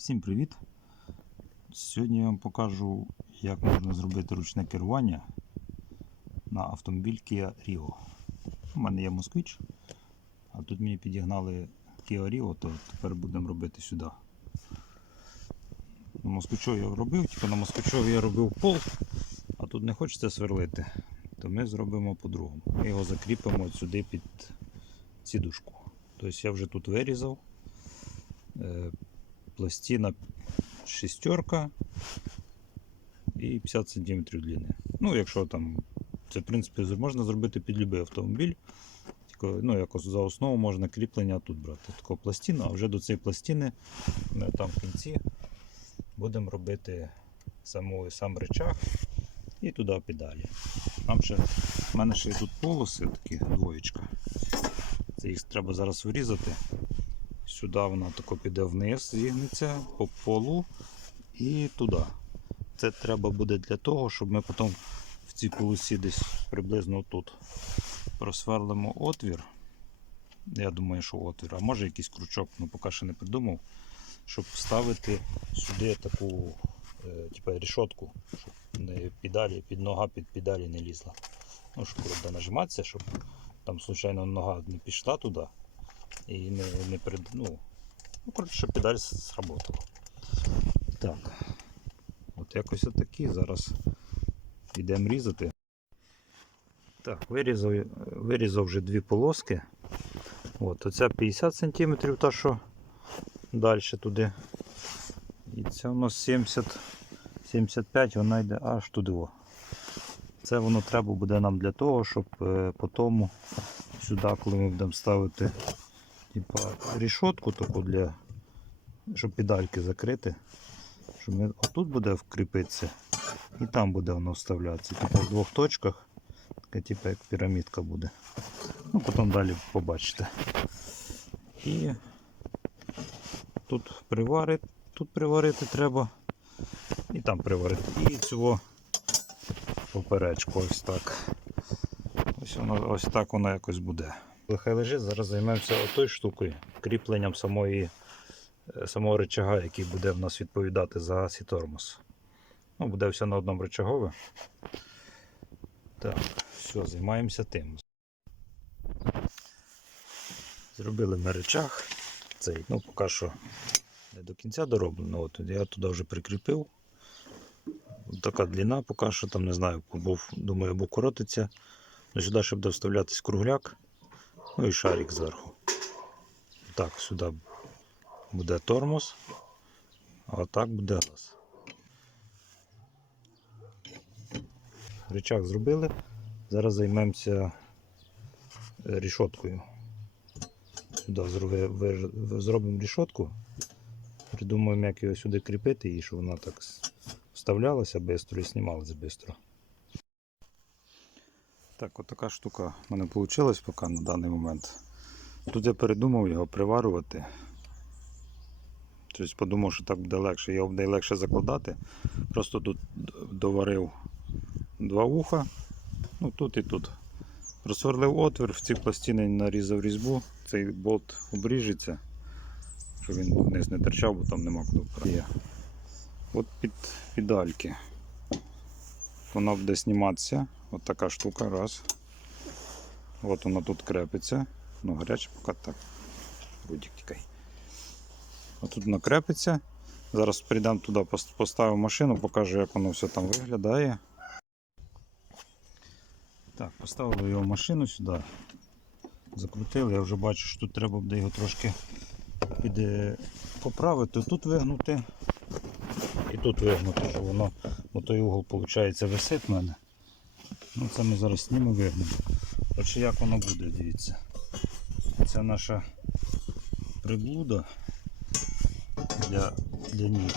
Всім привіт! Сьогодні я вам покажу, як можна зробити ручне керування на автомобіль Kia Rio. У мене є москвич, а тут мені підігнали Kia Rio, то тепер будемо робити сюди. На москвичові я робив, тільки на москвичові я робив пол, а тут не хочеться сверлити, то ми зробимо по-другому. Ми його закріпимо сюди під сідушку. Тобто я вже тут вирізав. Е, пластина шестерка і 50 см длини. Ну, якщо там, це в принципі можна зробити під будь-який автомобіль. Ну, якось за основу можна кріплення тут брати. Таку пластину, а вже до цієї пластини ми там в кінці будемо робити саму, сам речах і туди педалі. Там ще, в мене ще тут полоси такі двоєчка. Це їх треба зараз вирізати. Сюди вона тако піде вниз, зігнеться по полу і туди. Це треба буде для того, щоб ми потім в цій полосі десь приблизно тут просверлимо отвір. Я думаю, що отвір, а може якийсь крючок, ну поки що не придумав, щоб вставити сюди таку е, типу, рішотку, щоб не педалі, під нога під педалі не лізла. Ну, щоб нажиматися, щоб там случайно нога не пішла туди і не, не перед, ну, ну, коротше, педаль сработала. Так. От якось отакі. Зараз йдемо різати. Так, вирізав, вирізав вже дві полоски. От, оця 50 см, та що далі туди. І це у нас 70, 75, вона йде аж туди. Це воно треба буде нам для того, щоб е, потім сюди, коли ми будемо ставити типа рішотку таку для, щоб педальки закрити. Щоб ми, отут буде вкріпитися і там буде воно вставлятися. Типу в двох точках. Така типу як пірамідка буде. Ну, потім далі побачите. І тут приварити, тут приварити треба. І там приварити. І цього поперечку ось так. Ось воно ось так воно якось буде. Хай лежить, зараз займемося отою штукою, кріпленням самої, е, самого рычага, який буде в нас відповідати за газ і тормоз. Ну, буде все на одному рычагові. Так, все, займаємося тим. Зробили ми рычаг. Цей, ну поки що не до кінця дороблено. От, я туди вже прикріпив. От Така длина поки що там не знаю, був, думаю, або коротиться. Ну, Сюди, щоб буде вставлятись кругляк. Ну і шарик зверху. Так, сюди буде тормоз, а так буде газ. Рычаг зробили. Зараз займемося е, рішоткою. Сюди зробимо рішотку. Придумаємо, як його сюди кріпити і щоб вона так вставлялася швидко і знімалася швидко. Так, от така штука в мене вийшла поки на даний момент. Тут я передумав його приварювати. Тобто подумав, що так буде легше. Його буде легше закладати. Просто тут доварив два вуха. Ну тут і тут. Просверлив отвір, в ці пластини нарізав різьбу, цей болт обріжеться, щоб він вниз не торчав, бо там нема куди вправити. От під педальки. Вона буде зніматися. От така штука, раз. От вона тут крепиться. Ну, гаряче поки так. Рудик тікай. От тут вона крепиться. Зараз прийдемо туди, пос- поставимо машину, покажу, як воно все там виглядає. Так, поставили його машину сюди. Закрутили, я вже бачу, що тут треба буде його трошки піде поправити. Тут вигнути і тут вигнути, щоб воно, бо угол, виходить, висить в мене. Ну, це ми зараз знімемо вигнемо. Отже, як воно буде, дивіться. Це наша приблуда для, для ніг.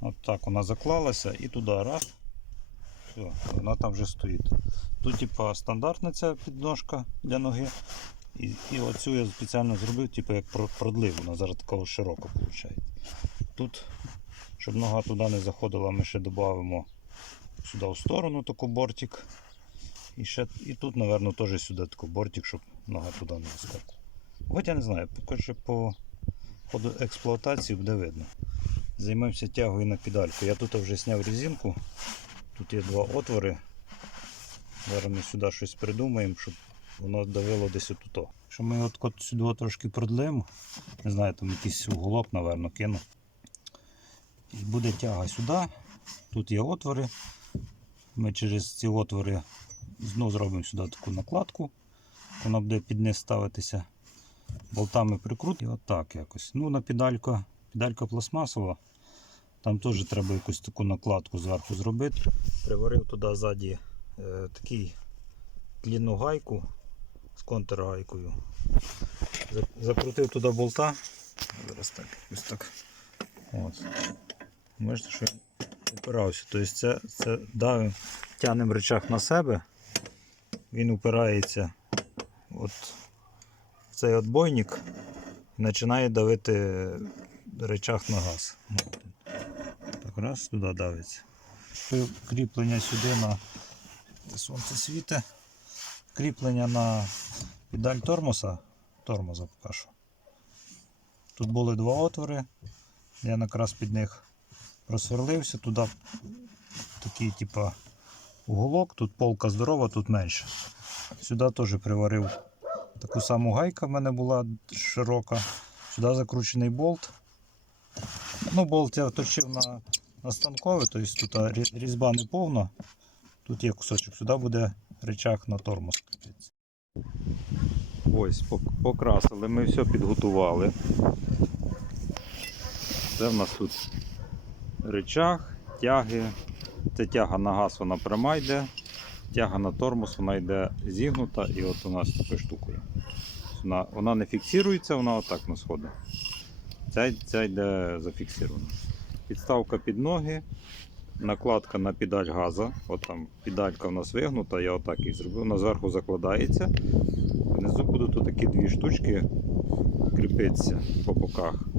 От так вона заклалася і туди раз. Все, вона там вже стоїть. Тут типа стандартна ця підножка для ноги. І, і оцю я спеціально зробив, типу як продлив, вона зараз такого широко виходить. Тут, щоб нога туди не заходила, ми ще додамо сюди в сторону таку бортик. І, ще, і тут, мабуть, теж сюди таку бортик, щоб нога туди не вискакувала. Хоч я не знаю, поки по ходу експлуатації буде видно. Займемося тягою на педальку. Я тут вже зняв резинку. Тут є два отвори. Зараз ми сюди щось придумаємо, щоб воно давило десь отут. Що ми от, от сюди трошки продлимо. Не знаю, там якийсь уголок, напевно, кину. І буде тяга сюди. Тут є отвори. Ми через ці отвори знову зробимо сюди таку накладку. Вона буде під низ ставитися. Болтами прикрутимо. І отак якось. Ну, на педалька, педалька пластмасова. Там теж треба якусь таку накладку зверху зробити. Приварив туди ззаді е, такий длинну гайку з контргайкою. Закрутив туди болта. Зараз так, ось так. Ось. Бачите, що він упирався. Тобто це, це давим, тянемо речах на себе, він упирається от в цей отбойник і починає давити речах на газ. Так, раз туди давиться. Кріплення сюди на сонце світе. Кріплення на педаль тормоза. Тормоза поки що. Тут були два отвори. Я якраз під них просверлився. Туди такий, типа, уголок. Тут полка здорова, тут менше. Сюди теж приварив таку саму гайка в мене була широка. Сюди закручений болт. Ну, болт я точив на, на станковий, тобто тут різьба не повна. Тут є кусочок, сюди буде речах на тормоз. Ось, покрасили, ми все підготували. Це в нас тут речах, тяги. Це тяга на газ, вона пряма йде. Тяга на тормоз, вона йде зігнута і от у нас такою штукою. Вона, вона не фіксується, вона отак на сходить. Ця, ця йде зафіксована. Підставка під ноги, накладка на педаль газа. От там педалька в нас вигнута, я отак її зробив. Вона зверху закладається. Внизу будуть отакі дві штучки кріпитися по боках.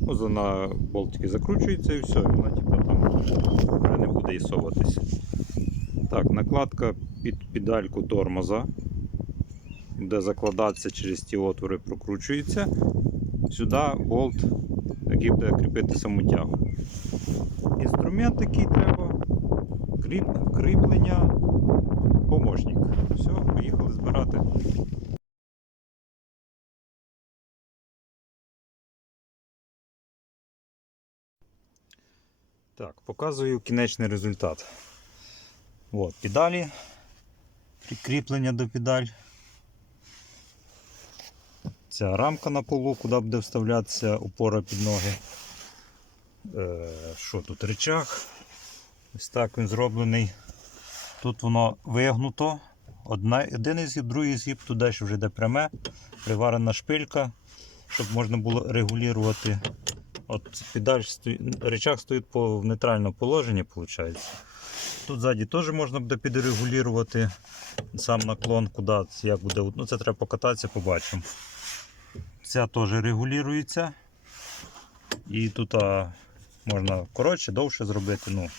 Ну, за- болтики закручується і все, вона типу, там вже не буде ісовуватися. Так, накладка під педальку тормоза, де закладатися через ті отвори, прокручується. Сюди болт, який буде кріпити саму тягу. Інструмент, який треба, кріп, кріплення, помощник. Все, поїхали збирати. Так, показую кінечний результат. От, педалі, прикріплення до педаль. Ця рамка на полу, куди буде вставлятися опора під ноги. Е, що тут речах? Ось так він зроблений. Тут воно вигнуто. Одна, один ізгиб, другий згиб, тут далі вже йде пряме, приварена шпилька, щоб можна було регулювати. От педаль речах стоїть по в нейтральному положенні, виходить. Тут ззаді теж можна буде підрегулювати сам наклон, куди як буде. Ну, це треба покататися, побачимо. Ця теж регулюється. І тут а, можна коротше, довше зробити. Ну,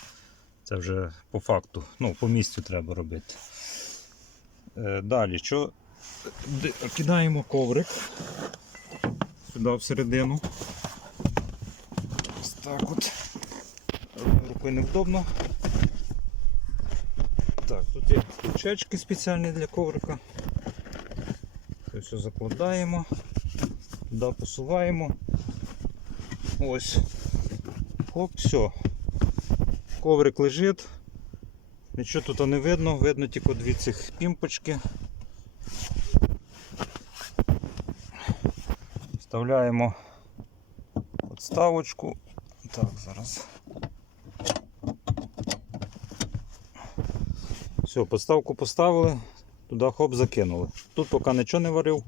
це вже по факту. Ну, по місцю треба робити. Е, далі, що кидаємо коврик сюди всередину. Так от. Рукою невдобно. Так, тут є крючечки спеціальні для коврика. Це все закладаємо, туди посуваємо. Ось. Хоп, все. Коврик лежить. Нічого тут не видно, видно тільки дві цих пімпочки. Вставляємо подставочку. Так, зараз. Все, подставку поставили, туди хоп закинули. Тут поки нічого не варив,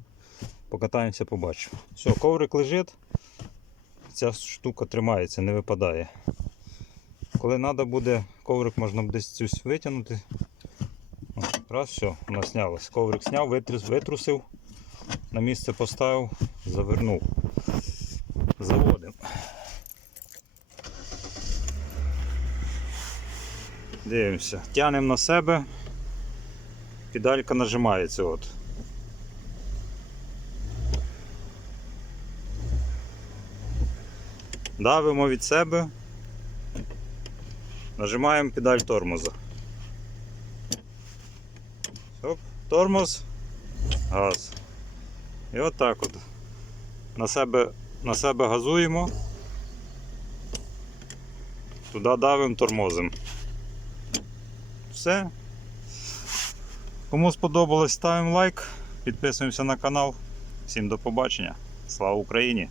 покатаємося, побачимо. Все, коврик лежить, ця штука тримається, не випадає. Коли треба буде, коврик можна цю витягнути. Раз, все, вона знялась. Коврик зняв, витрус- витрусив, на місце поставив, завернув. Заводимо. Дивимося. Тянемо на себе. Педалька нажимається от. Давимо від себе. Нажимаємо педаль тормоза. Оп, тормоз, газ. І отак от. На себе, на себе газуємо. Туди давимо тормозим. Все. Кому сподобалось, ставимо лайк, підписуємося на канал. Всім до побачення. Слава Україні!